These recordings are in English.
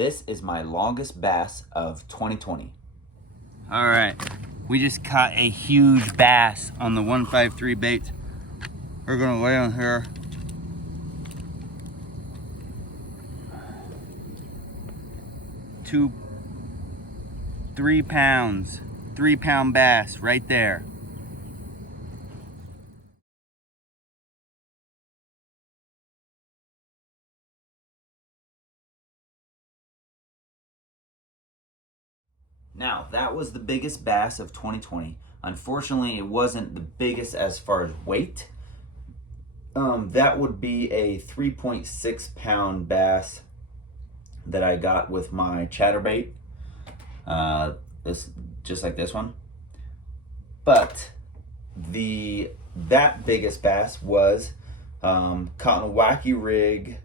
This is my longest bass of 2020. All right, we just caught a huge bass on the 153 baits. We're gonna lay on here. Three pounds, 3-pound bass right there. Now, that was the biggest bass of 2020. Unfortunately, it wasn't the biggest as far as weight. That would be a 3.6-pound bass that I got with my chatterbait. This just like this one. But that biggest bass was caught on a wacky rig,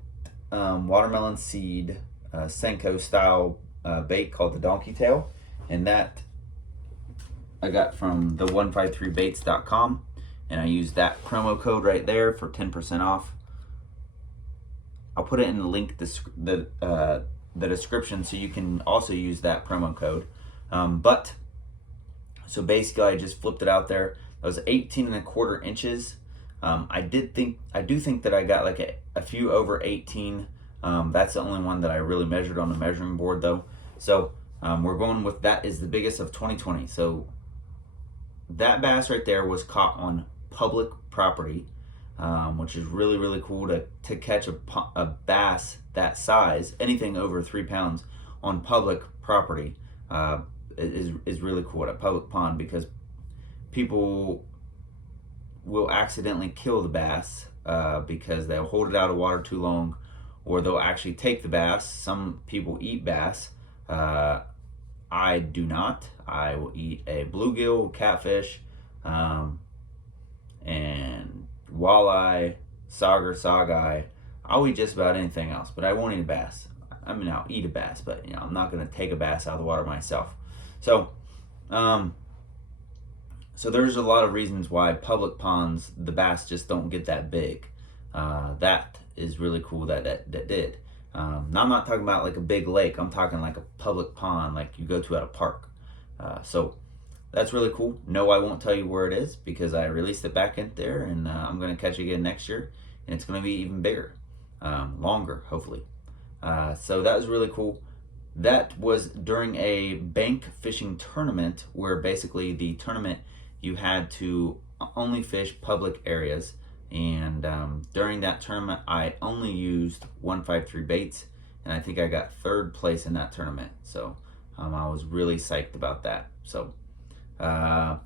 watermelon seed, Senko style bait called the donkey tail. And that I got from the 153baits.com, and I used that promo code right there for 10% off. I'll put it in the link, the description, so you can also use that promo code. So basically I just flipped it out there. That was 18.25 inches. I do think that I got like a few over 18. That's the only one that I really measured on the measuring board though. So we're going with that is the biggest of 2020. So that bass right there was caught on public property, which is really, really cool to catch a bass that size, anything over 3 pounds on public property is really cool at a public pond, because people will accidentally kill the bass because they'll hold it out of water too long, or they'll actually take the bass. Some people eat bass. I do not. I will eat a bluegill, catfish, and walleye, sauger, sogeye. I'll eat just about anything else, but I won't eat a bass. I mean, I'll eat a bass, but I'm not going to take a bass out of the water myself. So, so there's a lot of reasons why public ponds, the bass just don't get that big. That is really cool that did. Now I'm not talking about like a big lake. I'm talking like a public pond, like you go to at a park. So that's really cool. No, I won't tell you where it is because I released it back in there, and I'm going to catch it again next year, and it's going to be even bigger, longer, hopefully. So that was really cool. That was during a bank fishing tournament where basically the tournament you had to only fish public areas. And during that tournament, I only used 153 baits, and I think I got 3rd place in that tournament. So I was really psyched about that. So there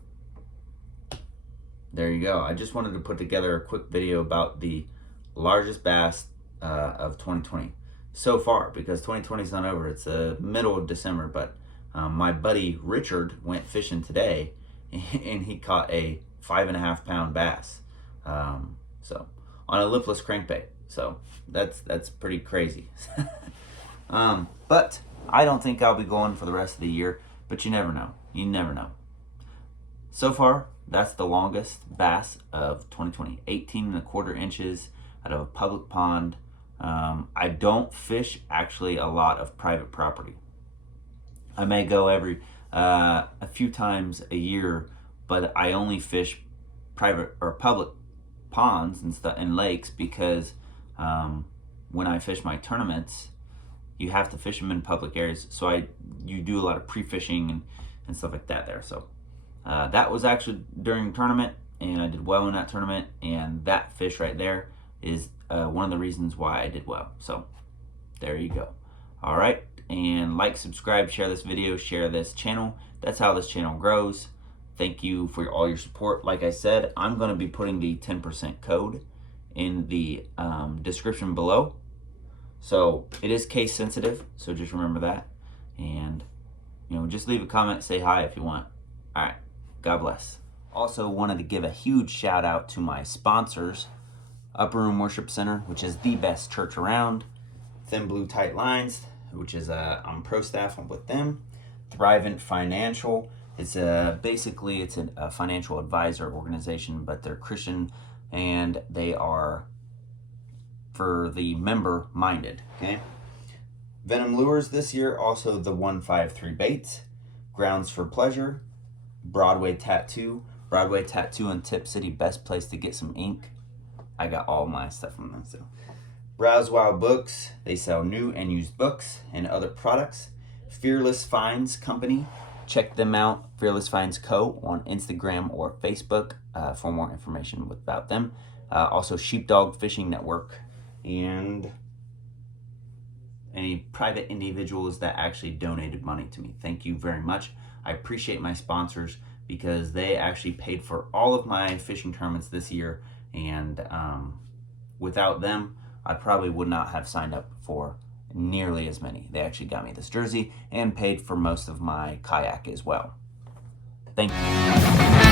you go. I just wanted to put together a quick video about the largest bass of 2020 so far, because 2020 is not over. It's the middle of December, but my buddy Richard went fishing today, and he caught a 5.5-pound bass. So on a lipless crankbait. So that's pretty crazy. But I don't think I'll be going for the rest of the year, but you never know. You never know. So far, that's the longest bass of 2020. 18.25 inches out of a public pond. I don't fish actually a lot of private property. I may go every a few times a year, but I only fish private or public ponds and stuff and lakes, because when I fish my tournaments, you have to fish them in public areas. So you do a lot of pre-fishing and stuff like that there. So that was actually during tournament, and I did well in that tournament, and that fish right there is one of the reasons why I did well. So there you go. All right, and like, subscribe, share this video, share this channel. That's how this channel grows. Thank you for all your support. Like I said, I'm going to be putting the 10% code in the description below. So it is case sensitive, so just remember that. And just leave a comment, say hi if you want. All right, God bless. Also wanted to give a huge shout out to my sponsors, Upper Room Worship Center, which is the best church around. Thin Blue Tight Lines, which is I'm pro staff with them. Thrivent Financial. It's basically a financial advisor organization, but they're Christian, and they are for the member minded. Okay. Venom Lures this year, also the 153 Baits, Grounds for Pleasure, Broadway Tattoo in Tip City, best place to get some ink. I got all my stuff from them. So, Browse Wild Books, they sell new and used books and other products. Fearless Finds Company, check them out, Fearless Finds Co. on Instagram or Facebook for more information about them. Also, Sheepdog Fishing Network, and any private individuals that actually donated money to me. Thank you very much. I appreciate my sponsors because they actually paid for all of my fishing tournaments this year, and without them, I probably would not have signed up for nearly as many. They actually got me this jersey and paid for most of my kayak as well. Thank you.